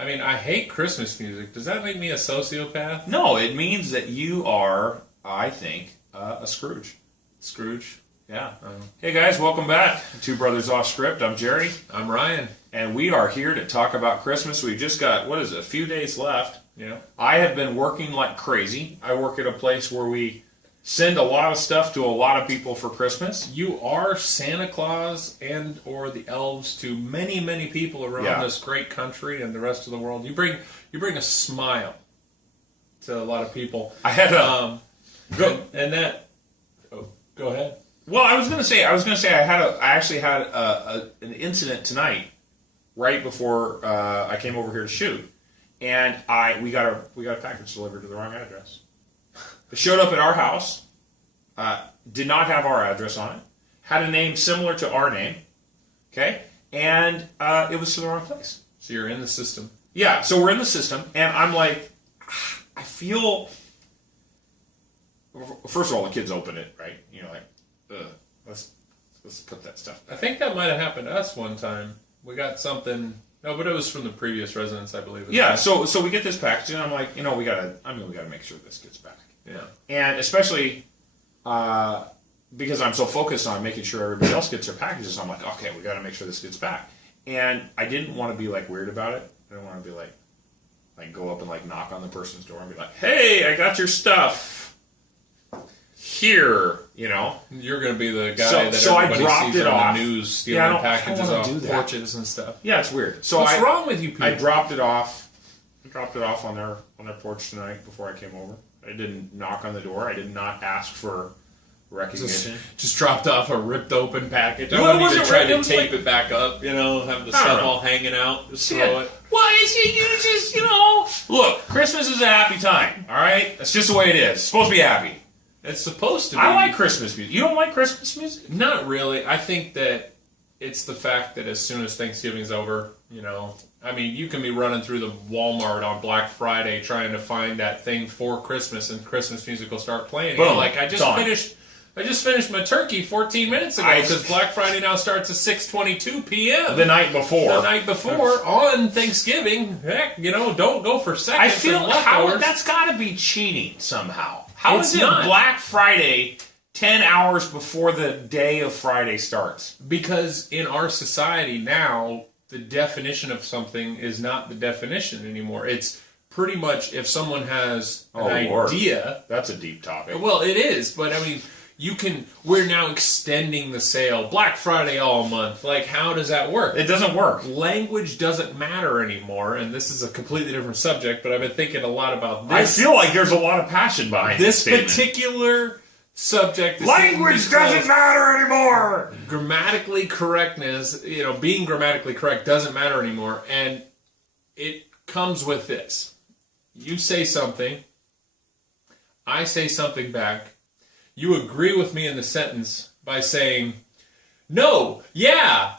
I mean, I hate Christmas music. Does that make me a sociopath? No, it means that you are, I think, a Scrooge. Scrooge? Yeah. Hey guys, welcome back. Two Brothers Off Script. I'm Jerry. I'm Ryan. And we are here to talk about Christmas. We've just got, a few days left. Yeah. I have been working like crazy. I work at a place where we send a lot of stuff to a lot of people for Christmas. You are Santa Claus and or the elves to many, many people around this great country and the rest of the world. You bring a smile to a lot of people. I had go ahead. Well, I was going to say I actually had an incident tonight right before I came over here to shoot, and we got a package delivered to the wrong address. It showed up at our house, did not have our address on it, had a name similar to our name, okay, and it was to the wrong place. So you're in the system. Yeah, so we're in the system, and I'm like, I feel. First of all, the kids open it, right? You know, like, let's put that stuff back. I think that might have happened to us one time. We got something. No, but it was from the previous residence, I believe. Yeah, so we get this package, and I'm like, we gotta make sure this gets back. Yeah. And especially because I'm so focused on making sure everybody else gets their packages, I'm like, okay, we gotta make sure this gets back. And I didn't want to be like weird about it. I didn't want to be like go up and like knock on the person's door and be like, hey, I got your stuff here, you know. You're going to be the guy that everybody sees on the news stealing packages off porches and stuff. Yeah, it's weird. So what's wrong with you people? I dropped it off. On their porch tonight before I came over. I didn't knock on the door. I did not ask for recognition. Just dropped off a ripped open package. Well, I wouldn't even try to tape like, it back up, have the stuff all hanging out, just throw it. Why is it Look, Christmas is a happy time, all right? That's just the way it is. It's supposed to be happy. It's supposed to be. I like Christmas music. You don't like Christmas music? Not really. I think that it's the fact that as soon as Thanksgiving's over, I mean, you can be running through the Walmart on Black Friday trying to find that thing for Christmas, and Christmas music will start playing. Boom. Like I just finished my turkey 14 minutes ago because Black Friday now starts at 6:22 p.m. The night before on Thanksgiving. Heck, don't go for seconds. I feel that's got to be cheating somehow. How is it not Black Friday 10 hours before the day of Friday starts? Because in our society now, the definition of something is not the definition anymore. It's pretty much if someone has an idea. That's a deep topic. Well, it is, but I mean, we're now extending the sale. Black Friday all month. Like, how does that work? It doesn't work. Language doesn't matter anymore, and this is a completely different subject, but I've been thinking a lot about this. I feel like there's a lot of passion behind this particular subject. Language doesn't matter anymore! Grammatically correctness, being grammatically correct doesn't matter anymore, and it comes with this. You say something, I say something back. You agree with me in the sentence by saying, no, yeah.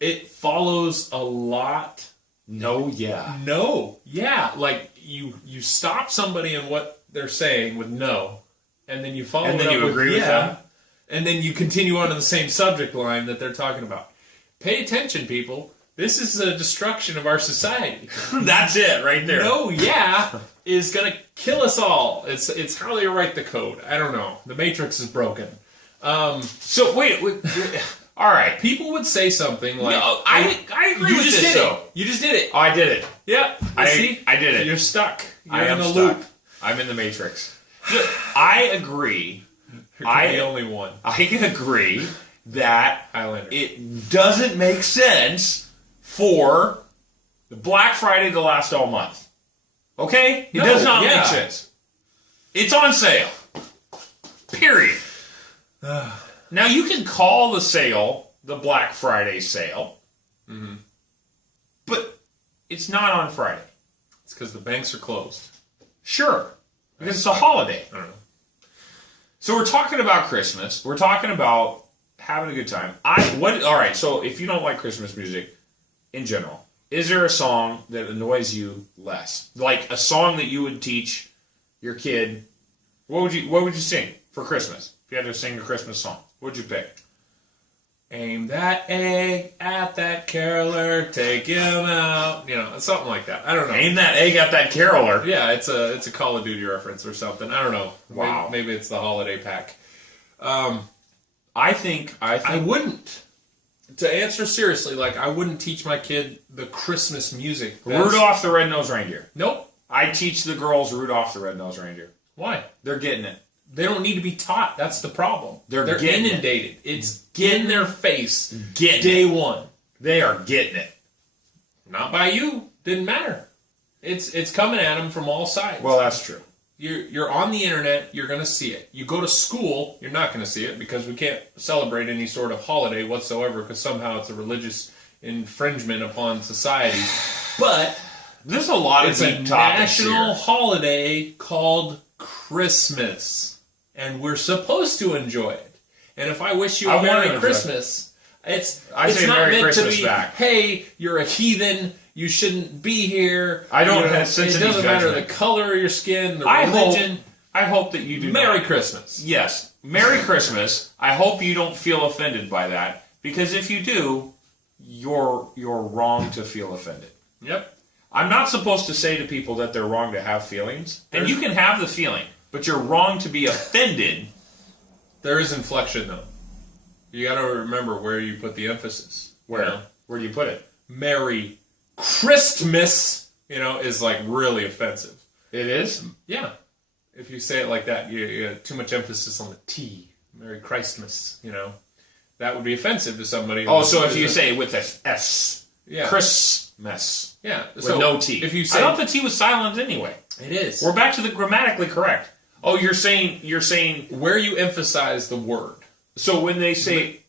It follows a lot. No, yeah. No, yeah. Like, you stop somebody in what they're saying with no, and then you follow and then you agree with them. And then you continue on to the same subject line that they're talking about. Pay attention, people. This is a destruction of our society. That's it, right there. No, yeah, is going to kill us all. It's how they write the code. I don't know. The Matrix is broken. So, wait. All right. People would say something like... No, I agree with this, though. You just did it. Oh, I did it. Yeah. I did it. You're stuck. You're in the loop. I'm in the Matrix. I agree. You're the only one. I agree that Highlander. It doesn't make sense for the Black Friday to last all month. Okay? It does not make sense. It's on sale. Period. Now, you can call the sale the Black Friday sale, but it's not on Friday. It's because the banks are closed. Sure. Because it's a holiday. I don't know. So we're talking about Christmas. We're talking about having a good time. All right, so if you don't like Christmas music in general, is there a song that annoys you less? Like a song that you would teach your kid. What would you sing for Christmas? If you had to sing a Christmas song, what would you pick? Aim that egg at that caroler, take him out. something like that. I don't know. Aim that egg at that caroler. Yeah, it's a Call of Duty reference or something. I don't know. Wow. Maybe it's the holiday pack. I think I wouldn't. To answer seriously, like, I wouldn't teach my kid the Christmas music. Rudolph the Red-Nosed Reindeer. Nope. I teach the girls Rudolph the Red-Nosed Reindeer. Why? They're getting it. They don't need to be taught. That's the problem. They're inundated. It's in their face. Getting day one. They are getting it. Not by you. Didn't matter. It's coming at them from all sides. Well, that's true. You're on the internet, you're going to see it. You go to school, you're not going to see it because we can't celebrate any sort of holiday whatsoever because somehow it's a religious infringement upon society. But there's a lot of it's a deep topics national here. holiday called Christmas, and we're supposed to enjoy it. And if I wish you a Merry Christmas, it's not Merry meant Christmas to be, back. hey, you're a heathen, you shouldn't be here. I don't sense it any doesn't matter judgment. the color of your skin, the religion. I hope that you do Merry not. Christmas. Yes, Merry Christmas. I hope you don't feel offended by that, because if you do, you're wrong to feel offended. Yep. I'm not supposed to say to people that they're wrong to have feelings, and you can have the feeling, but you're wrong to be offended. There is inflection, though. You got to remember where you put the emphasis. Where? You know? Where do you put it? Merry Christmas, is like really offensive. It is? Yeah. If you say it like that, you have too much emphasis on the T. Merry Christmas, That would be offensive to somebody. Oh, so if you say it with a S. Yeah. Christmas. Yeah. With So no T. If you say, I thought the T was silent anyway. it is. We're back to the grammatically correct. Oh, you're saying Where you emphasize the word. so when they say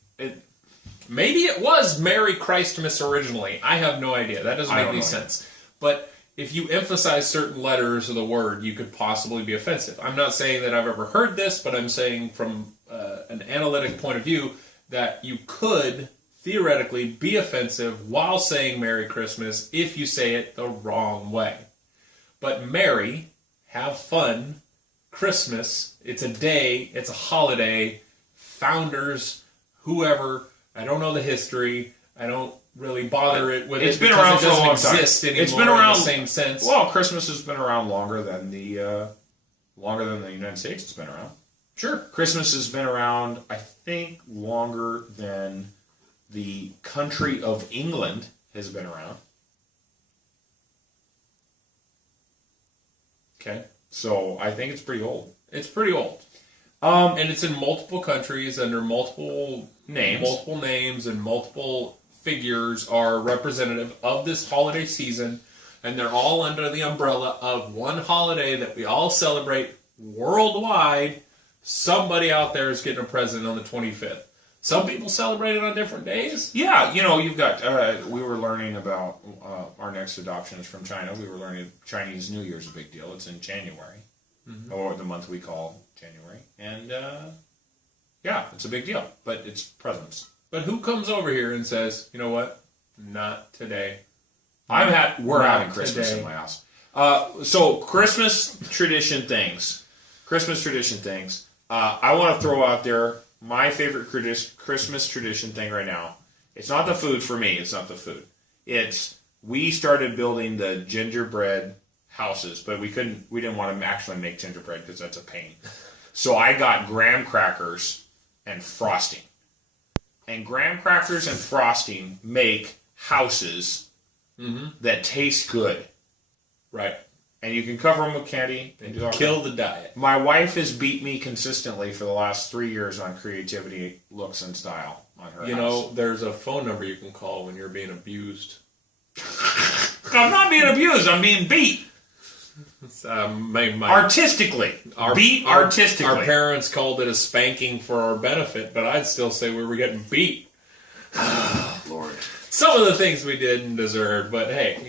Maybe it was Merry Christmas originally. I have no idea. That doesn't I make don't any know. sense. But if you emphasize certain letters of the word, you could possibly be offensive. I'm not saying that I've ever heard this, but I'm saying from an analytic point of view that you could theoretically be offensive while saying Merry Christmas if you say it the wrong way. But merry, have fun, Christmas, it's a day, it's a holiday, founders, whoever, I don't know the history, I don't really bother it with It's it been because around it for a doesn't long time. exist anymore It's been around in the same sense. well, Christmas has been around longer than the United States has been around. Sure. Christmas has been around, I think, longer than the country of England has been around. Okay. So I think it's pretty old. It's pretty old. And it's in multiple countries under multiple names, and multiple figures are representative of this holiday season, and they're all under the umbrella of one holiday that we all celebrate worldwide. Somebody out there is getting a present on the 25th. Some people celebrate it on different days. Yeah, you've got, we were learning about our next adoption is from China. We were learning Chinese New Year's a big deal. It's in January, or the month we call January. And, yeah, it's a big deal, but it's presents. But who comes over here and says, you know what? Not today. We're Not having Christmas today. in my house. So Christmas tradition things. I want to throw out there my favorite Christmas tradition thing right now. It's not the food for me. It's not the food. We started building the gingerbread houses, but we didn't want to actually make gingerbread because that's a pain. So I got graham crackers and frosting. And graham crackers and frosting make houses that taste good. Right. And you can cover them with candy. And Kill the diet. My wife has beat me consistently for the last 3 years on creativity, looks, and style on her house. There's a phone number you can call when you're being abused. I'm not being abused. I'm being beat. Artistically. Artistically. Our parents called it a spanking for our benefit, but I'd still say we were getting beat. Lord. Some of the things we did and deserved, but hey,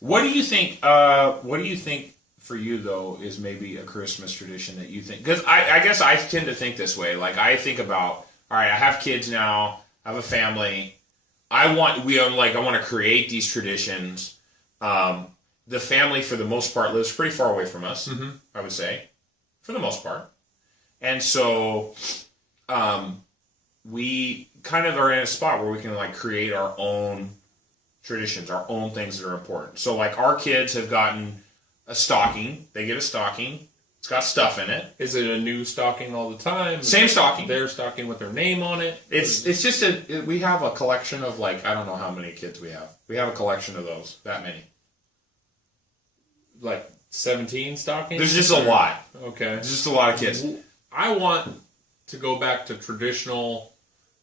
What do you think? What do you think for you though is maybe a Christmas tradition that you think? Because I guess I tend to think this way. Like I think about, all right, I have kids now. I have a family. I want to create these traditions. The family, for the most part, lives pretty far away from us. I would say, for the most part, and so we kind of are in a spot where we can create our own traditions, our own things that are important. So like our kids have gotten a stocking. They get a stocking. It's got stuff in it. Is it a new stocking all the time? Same stocking. Their stocking with their name on it? It's just we have a collection of like, I don't know how many kids we have. We have a collection of those, that many. Like 17 stockings? There's just a lot. Okay. There's just a lot of kids. I want to go back to traditional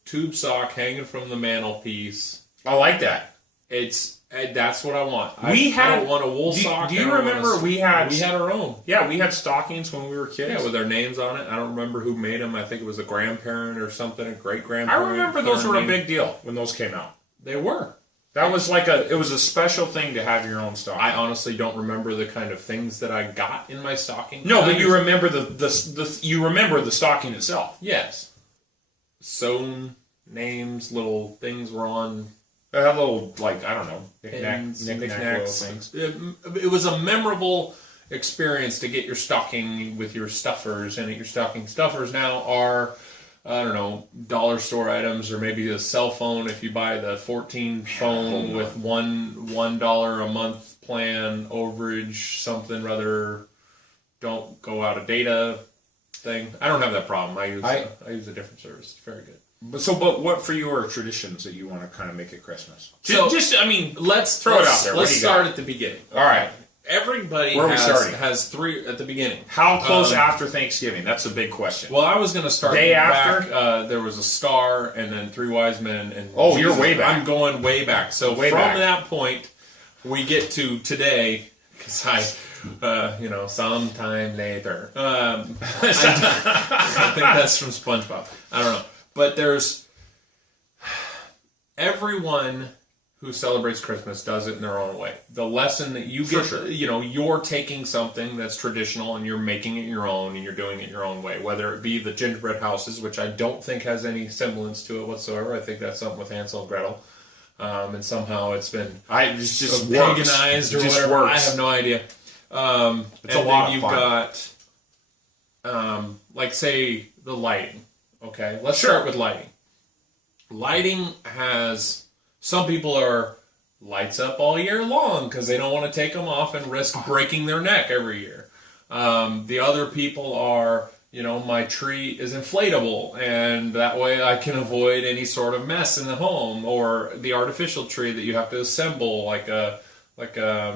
tube sock hanging from the mantelpiece. I like that. That's what I want. I don't want a wool sock. Do you remember we had our own? Yeah, we had stockings when we were kids. Yeah, with their names on it. I don't remember who made them. I think it was a grandparent or something, a great grandparent. I remember those were a big deal when those came out. They were. That was like it was a special thing to have your own stocking. I honestly don't remember the kind of things that I got in my stocking. No, but you remember you remember the stocking itself. Yes. Sewn names, little things were on. It had little, like, I don't know, knickknacks, little things. It was a memorable experience to get your stocking with your stuffers, and your stocking stuffers now are, I don't know, dollar store items, or maybe a cell phone if you buy the 14 phone with $1 a month plan, overage, something rather, don't go out of data thing. I don't have that problem. I use a different service. It's very good. But what for you are traditions that you want to kind of make at Christmas? So, let's throw it out there. Let's start at the beginning. All right. Everybody has three at the beginning. How close after Thanksgiving? That's a big question. Well, I was going to start day back. After. There was a star, and then three wise men, and Jesus. You're way back. I'm going way back. So from that point, we get to today, because sometime later. I think that's from SpongeBob. I don't know. But there's everyone who celebrates Christmas does it in their own way. The lesson that you get, you're taking something that's traditional and you're making it your own and you're doing it your own way. Whether it be the gingerbread houses, which I don't think has any semblance to it whatsoever. I think that's something with Hansel and Gretel. And somehow it's been just paganized or whatever. Works. I have no idea. It's a lot of fun. You've got, say, the lighting. Okay, let's start with lighting. Lighting has, some people are lights up all year long because they don't want to take them off and risk breaking their neck every year. The other people are, my tree is inflatable and that way I can avoid any sort of mess in the home, or the artificial tree that you have to assemble like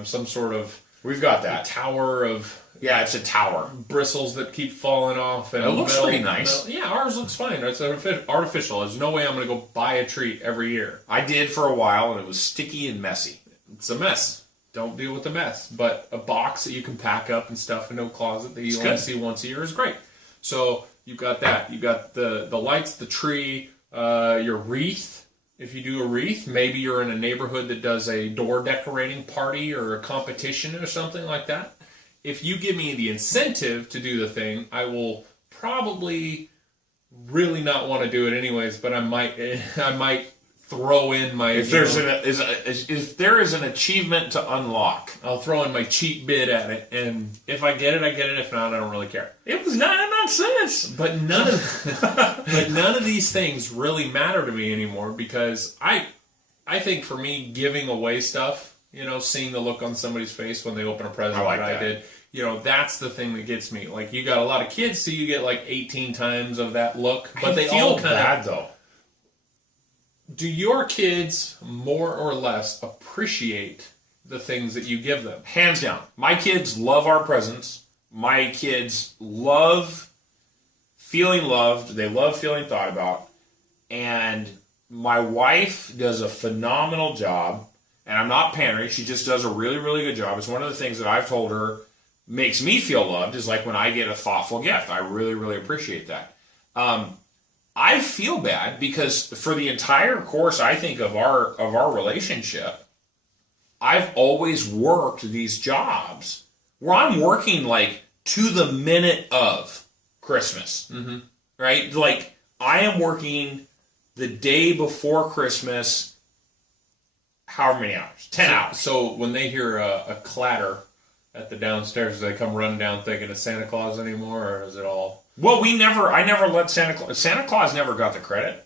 some sort of, we've got that tower of. Yeah, it's a tower. Bristles that keep falling off. And it looks pretty nice. Yeah, ours looks fine. It's artificial. There's no way I'm going to go buy a tree every year. I did for a while, and it was sticky and messy. It's a mess. Don't deal with the mess. But a box that you can pack up and stuff into a closet that you only see once a year is great. So you've got that. You've got the lights, the tree, your wreath. If you do a wreath, maybe you're in a neighborhood that does a door decorating party or a competition or something like that. If you give me the incentive to do the thing, I will probably really not want to do it anyways. But I might throw in my. If there is an achievement to unlock, I'll throw in my cheap bid at it, and if I get it, I get it. If not, I don't really care. It was 99 cents. But none of these things really matter to me anymore because I think for me, giving away stuff. Seeing the look on somebody's face when they open a present like that I did. That's the thing that gets me. Like, you got a lot of kids, so you get like 18 times of that look. But they all kind of bad, though. Do your kids more or less appreciate the things that you give them? Hands down. My kids love our presents. My kids love feeling loved. They love feeling thought about. And my wife does a phenomenal job. And I'm not pandering. She just does a really, really good job. It's one of the things that I've told her makes me feel loved is like when I get a thoughtful gift. I really, really appreciate that. I feel bad because for the entire course, I think, of our relationship, I've always worked these jobs where I'm working like to the minute of Christmas. Mm-hmm. Right? Like I am working the day before Christmas. However many hours? 10 hours. So when they hear a clatter at the downstairs, do they come running down thinking it's Santa Claus anymore, or is it all? Well, I never let Santa Claus never got the credit.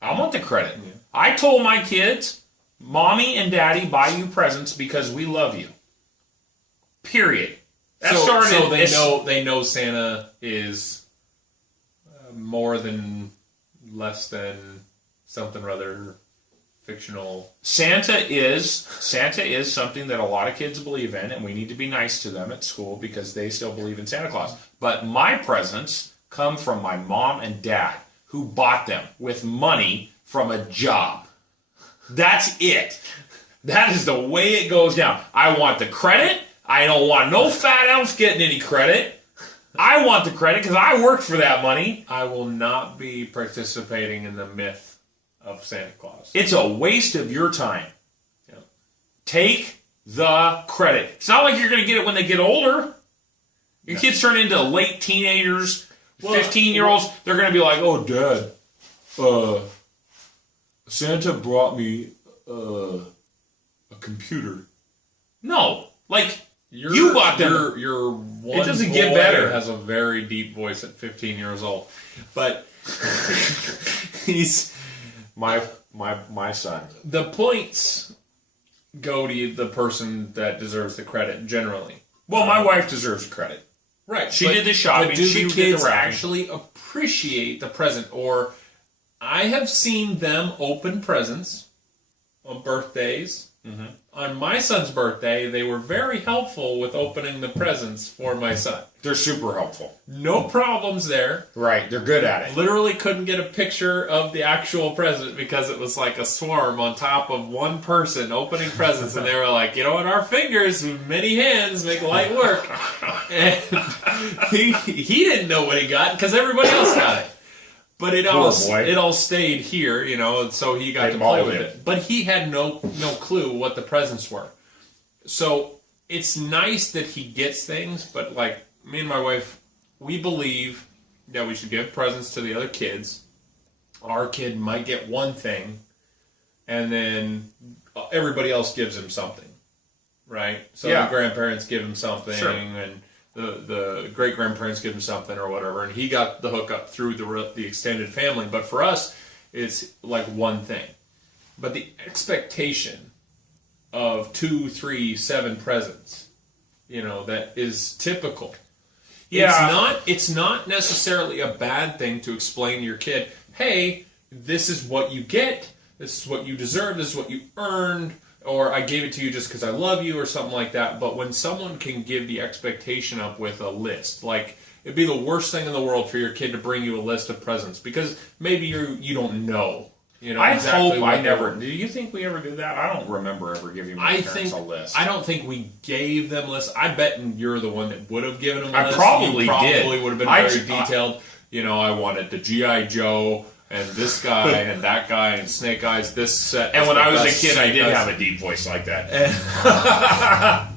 I want the credit. Yeah. I told my kids Mommy and Daddy buy you presents because we love you. Period. That started. So they know Santa is more than less than something rather fictional. Santa is something that a lot of kids believe in, and we need to be nice to them at school because they still believe in Santa Claus. But my presents come from my mom and dad, who bought them with money from a job. That's it. That is the way it goes down. I want the credit. I don't want no fat elf getting any credit. I want the credit because I worked for that money. I will not be participating in the myth of Santa Claus. It's a waste of your time. Yep. Take the credit. It's not like you're going to get it when they get older. Your kids turn into late teenagers, 15-year-olds. They're going to be like, oh, Dad, Santa brought me a computer. No. Like, you bought them. Your one it doesn't boy get better. Has a very deep voice at 15 years old. But he's... My son. The points go to the person that deserves the credit, generally. Well, my wife deserves credit. Right. She did the shopping. But do she the did kids the wrapping. actually appreciate the present? Or I have seen them open presents on birthdays. Mm-hmm. On my son's birthday, they were very helpful with opening the presents for my son. They're super helpful. No problems there. Right, they're good at it. Literally couldn't get a picture of the actual present because it was like a swarm on top of one person opening presents, and they were like, you know what, our fingers, many hands make light work. And he didn't know what he got because everybody else got it. But it all stayed here, you know, so he got to play with it. But he had no clue what the presents were. So it's nice that he gets things, but like me and my wife, we believe that we should give presents to the other kids. Our kid might get one thing, and then everybody else gives him something, right? So the grandparents give him something, and the great-grandparents give him something or whatever, and he got the hookup through the extended family. But for us, it's like one thing. But the expectation of 2, 3, 7 presents, you know, that is typical. Yeah. It's not necessarily a bad thing to explain to your kid, hey, this is what you get, this is what you deserve, this is what you earned, or I gave it to you just because I love you, or something like that. But when someone can give the expectation up with a list, like, it'd be the worst thing in the world for your kid to bring you a list of presents, because maybe you don't know. You know, I exactly hope I never. Do you think we ever did that? I don't remember ever giving my parents a list. I don't think we gave them lists. I bet you're the one that would have given them a list. I probably did. Would have been very detailed. You know, I wanted the G.I. Joe and this guy and that guy and Snake Eyes, this set. And when I was a kid, I did have a deep voice like that.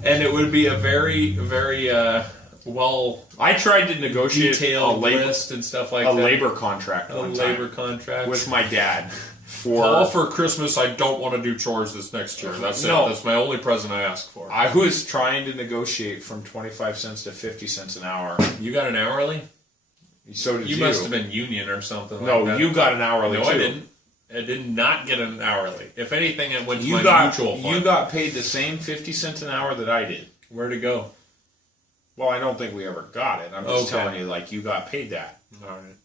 And it would be a very, very I tried to negotiate a list and stuff like that. Labor contract. Labor contract with my dad. All for Christmas, I don't want to do chores this next year. That's it. That's my only present I ask for. I was trying to negotiate from 25 cents to 50 cents an hour. You got an hourly? So did you. You must have been union or something like that. No, you got an hourly, too. No, I didn't. I did not get an hourly. If anything, it went to my mutual fund. You got paid the same 50 cents an hour that I did. Where'd it go? Well, I don't think we ever got it. I'm just telling you, like, you got paid that. All right.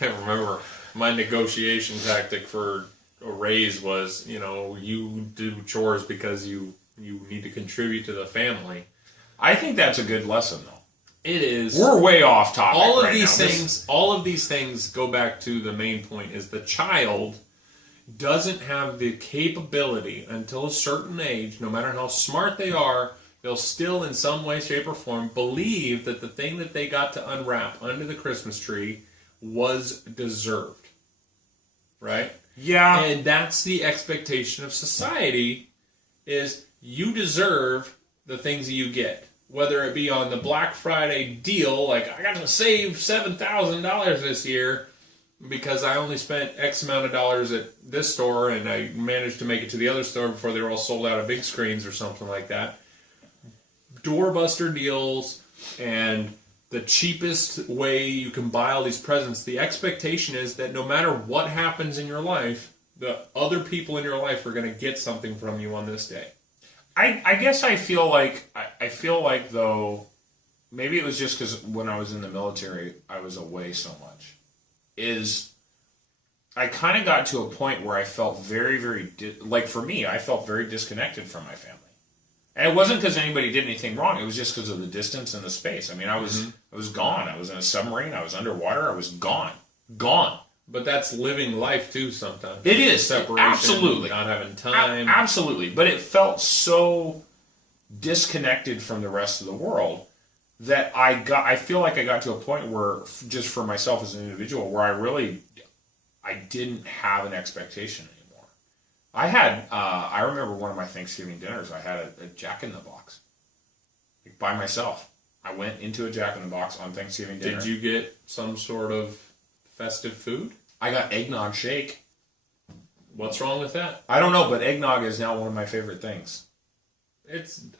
I remember my negotiation tactic for a raise was, you know, you do chores because you need to contribute to the family. I think that's a good lesson, though. It is. We're way off topic. All of these things go back to the main point: is the child doesn't have the capability until a certain age, no matter how smart they are, they'll still, in some way, shape, or form, believe that the thing that they got to unwrap under the Christmas tree was deserved. Right? Yeah. And that's the expectation of society, is you deserve the things that you get. Whether it be on the Black Friday deal, like, I got to save $7,000 this year because I only spent X amount of dollars at this store and I managed to make it to the other store before they were all sold out of big screens or something like that. Doorbuster deals and the cheapest way you can buy all these presents, the expectation is that no matter what happens in your life, The other people in your life are going to get something from you on this day. I guess I feel like though, maybe it was just because when I was in the military, I was away so much. I kind of got to a point where I felt very, very like for me, I felt very disconnected from my family, and it wasn't because anybody did anything wrong. It was just because of the distance and the space. I mean, I was gone. I was in a submarine. I was underwater. I was gone. But that's living life too. Sometimes it is separation, absolutely not having time. Absolutely, but it felt so disconnected from the rest of the world that I feel like I got to a point where, just for myself as an individual, where I didn't have an expectation anymore. I remember one of my Thanksgiving dinners, I had a Jack in the Box, like by myself. I went into a Jack in the Box on Thanksgiving dinner. Did you get some sort of festive food? I got eggnog shake. What's wrong with that? I don't know, but eggnog is now one of my favorite things.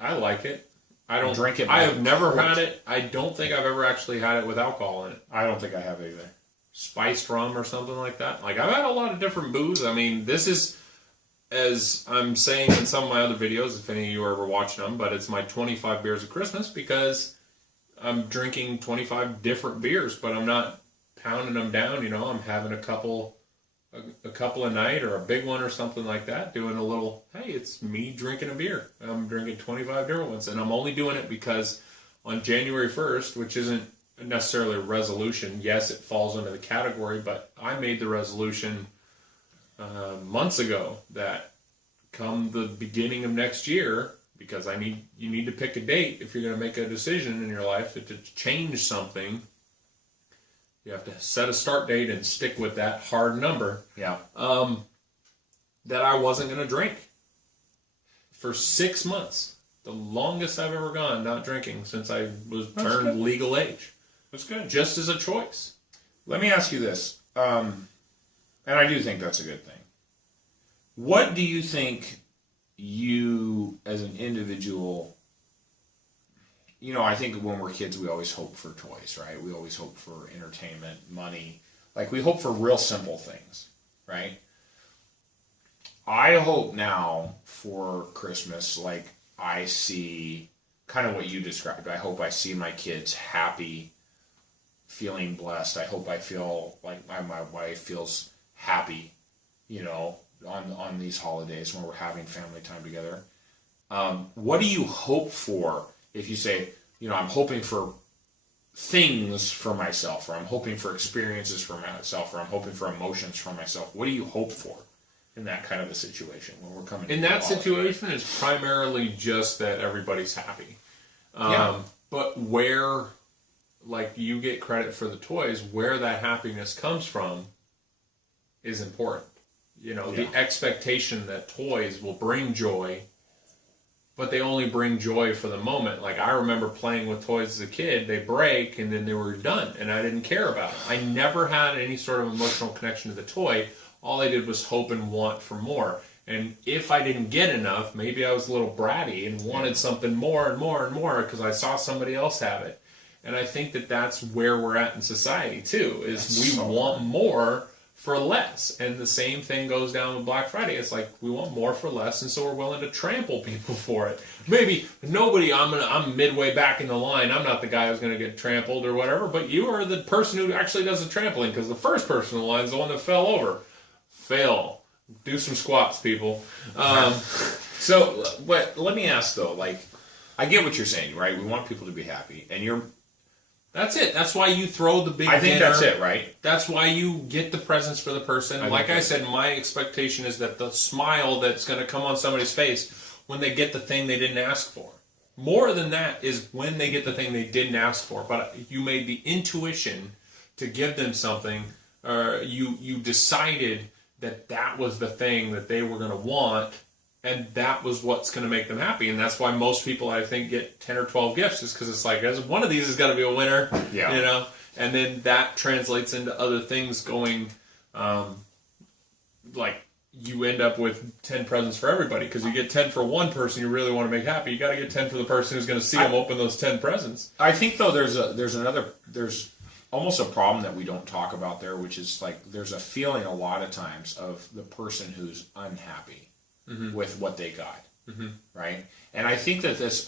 I like it. I don't drink it. I have never had it. I don't think I've ever actually had it with alcohol in it. I don't think I have either. Spiced rum or something like that. Like, I've had a lot of different booze. I mean, this is, as I'm saying in some of my other videos, if any of you are ever watching them, but it's my 25 beers of Christmas because I'm drinking 25 different beers, but I'm not pounding them down. You know, I'm having a couple a night or a big one or something like that, doing a little, hey, it's me drinking a beer. I'm drinking 25 different ones, and I'm only doing it because on January 1st, which isn't necessarily a resolution, yes, it falls under the category, but I made the resolution months ago that come the beginning of next year, because you need to pick a date if you're going to make a decision in your life to change something. You have to set a start date and stick with that hard number. Yeah. That I wasn't going to drink for 6 months. The longest I've ever gone not drinking since I was turned legal age. That's good. Just as a choice. Let me ask you this, and I do think that's a good thing. What do you think you, as an individual, you know, I think when we're kids, we always hope for toys, right? We always hope for entertainment, money. Like, we hope for real simple things, right? I hope now for Christmas, like, I see kind of what you described. I hope I see my kids happy, feeling blessed. I hope I feel like my wife feels happy, you know, on these holidays when we're having family time together. What do you hope for if you say, you know, I'm hoping for things for myself, or I'm hoping for experiences for myself, or I'm hoping for emotions for myself? What do you hope for in that kind of a situation when we're coming? In that situation, it's primarily just that everybody's happy. Yeah. But where, like, you get credit for the toys, where that happiness comes from is important. You know, the expectation that toys will bring joy, but they only bring joy for the moment. Like, I remember playing with toys as a kid. They break, and then they were done, and I didn't care about them. I never had any sort of emotional connection to the toy. All I did was hope and want for more. And if I didn't get enough, maybe I was a little bratty and wanted something more and more and more because I saw somebody else have it. And I think that that's where we're at in society, too, is we want more for less. And the same thing goes down with Black Friday. It's like, we want more for less, and so we're willing to trample people for it. Maybe nobody, I'm midway back in the line. I'm not the guy who's going to get trampled or whatever, but you are the person who actually does the trampling, because the first person in the line is the one that fell over. Fail. Do some squats, people. So, but let me ask, though, like, I get what you're saying, right? We want people to be happy, and that's it. That's why you throw the big I think dinner. that's it, right? That's why you get the presents for the person. Like I said, my expectation is that the smile that's going to come on somebody's face when they get the thing they didn't ask for. More than that is when they get the thing they didn't ask for. But you made the intuition to give them something, or you decided that was the thing that they were going to want, and that was what's going to make them happy. And that's why most people, I think, get 10 or 12 gifts, is because it's like, one of these is going to be a winner, you know? And then that translates into other things going, like, you end up with 10 presents for everybody, because you get 10 for one person you really want to make happy. You got to get 10 for the person who's going to see them open those 10 presents. I think, though, there's almost a problem that we don't talk about there, which is like there's a feeling a lot of times of the person who's unhappy with what they got, right? And I think that this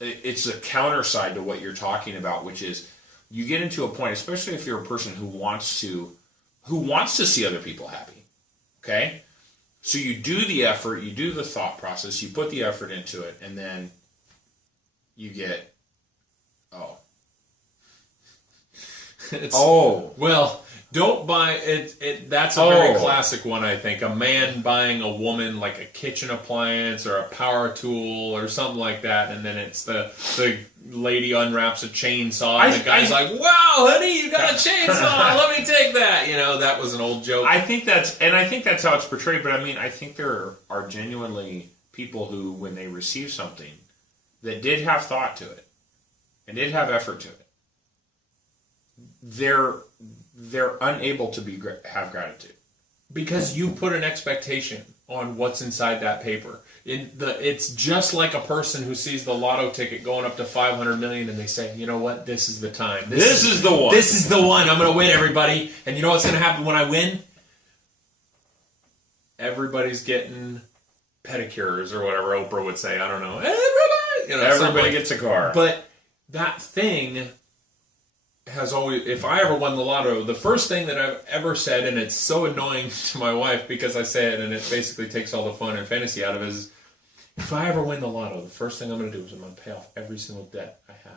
it's a counter side to what you're talking about, which is you get into a point, especially if you're a person who wants to see other people happy, okay? So you do the effort, you do the thought process, you put the effort into it, and then you get, Well, don't buy it. That's a very classic one, I think. A man buying a woman like a kitchen appliance or a power tool or something like that, and then it's the lady unwraps a chainsaw, and the guy's like, "Wow, honey, you got a chainsaw! Let me take that." You know, that was an old joke. I think that's how it's portrayed. But I mean, I think there are genuinely people who, when they receive something that did have thought to it and did have effort to it, they're unable to have gratitude because you put an expectation on what's inside that paper. It's just like a person who sees the lotto ticket going up to 500 million and they say, you know what, this is the time. This is the one. This is the one. I'm going to win, everybody. And you know what's going to happen when I win? Everybody's getting pedicures or whatever Oprah would say. I don't know. Everybody gets a car. But that thing has always, if I ever won the lotto, the first thing that I've ever said, and it's so annoying to my wife because I say it and it basically takes all the fun and fantasy out of it, is if I ever win the lotto, the first thing I'm going to do is I'm going to pay off every single debt I have.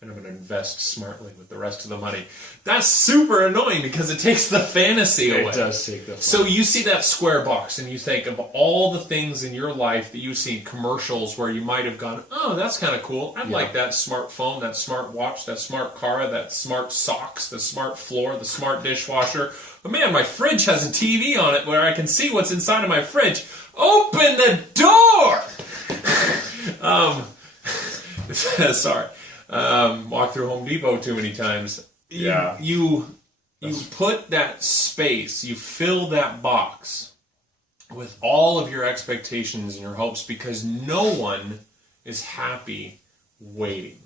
And I'm going to invest smartly with the rest of the money. That's super annoying because it takes the fantasy away. It does take the fun. So you see that square box and you think of all the things in your life that you see commercials where you might have gone, oh, that's kind of cool. I'd like that smartphone, that smart watch, that smart car, that smart socks, the smart floor, the smart dishwasher. But man, my fridge has a TV on it where I can see what's inside of my fridge. Open the door! Sorry. Walk through Home Depot too many times. You put that space, you fill that box with all of your expectations and your hopes because no one is happy waiting.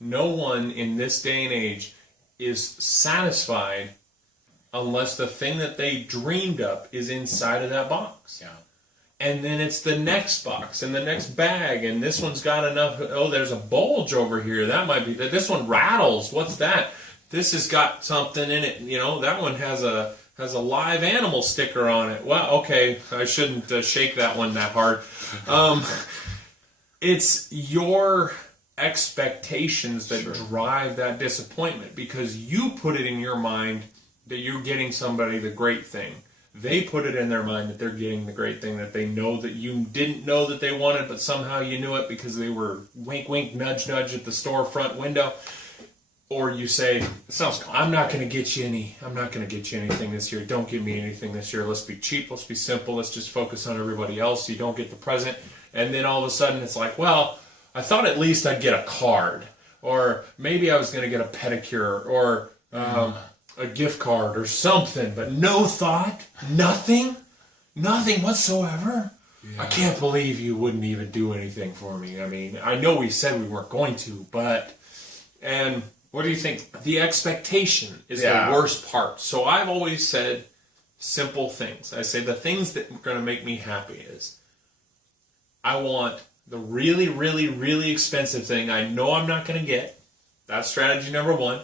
No one in this day and age is satisfied unless the thing that they dreamed up is inside of that box. Yeah. And then it's the next box and the next bag, and this one's got enough. Oh, there's a bulge over here. That might be. This one rattles. What's that? This has got something in it. You know, that one has a live animal sticker on it. Well, okay, I shouldn't shake that one that hard. It's your expectations that drive that disappointment because you put it in your mind that you're getting somebody the great thing. They put it in their mind that they're getting the great thing that they know that you didn't know that they wanted, but somehow you knew it because they were wink, wink, nudge, nudge at the storefront window. Or you say, I'm not going to get you anything this year. Don't give me anything this year. Let's be cheap. Let's be simple. Let's just focus on everybody else. You don't get the present. And then all of a sudden it's like, well, I thought at least I'd get a card. Or maybe I was going to get a pedicure. Or a gift card or something, but no thought, nothing whatsoever. Yeah. I can't believe you wouldn't even do anything for me. I mean, I know we said we weren't going to, and what do you think? The expectation is the worst part. So I've always said simple things. I say the things that are going to make me happy is I want the really, really, really expensive thing I know I'm not going to get. That's strategy number one.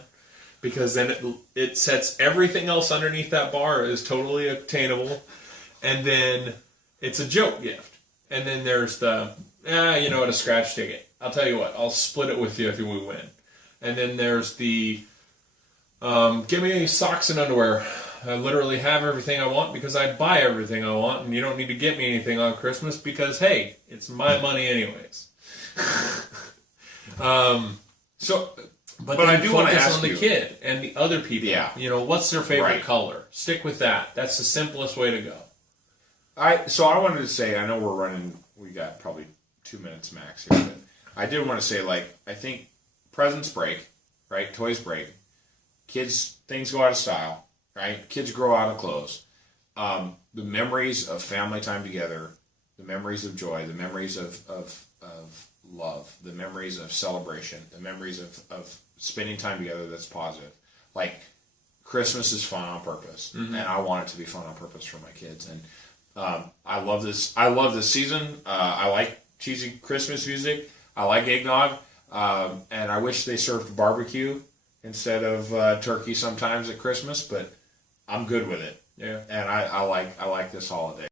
Because then it sets everything else underneath that bar is totally attainable. And then it's a joke gift. And then there's the, a scratch ticket. I'll tell you what, I'll split it with you if we win. And then there's the, give me socks and underwear. I literally have everything I want because I buy everything I want. And you don't need to get me anything on Christmas because, hey, it's my money anyways. But I do want to ask on the kid and the other people. Yeah. You know, what's their favorite color? Stick with that. That's the simplest way to go. So I wanted to say, I know we got probably 2 minutes max here, but I did want to say, I think presents break, right? Toys break. Kids, things go out of style, right? Kids grow out of clothes. The memories of family time together, the memories of joy, the memories of love, the memories of celebration, the memories of spending time together that's positive. Like, Christmas is fun on purpose, and I want it to be fun on purpose for my kids. And I love this. I love this season. I like cheesy Christmas music. I like eggnog, and I wish they served barbecue instead of turkey sometimes at Christmas. But I'm good with it. Yeah. And I like this holiday.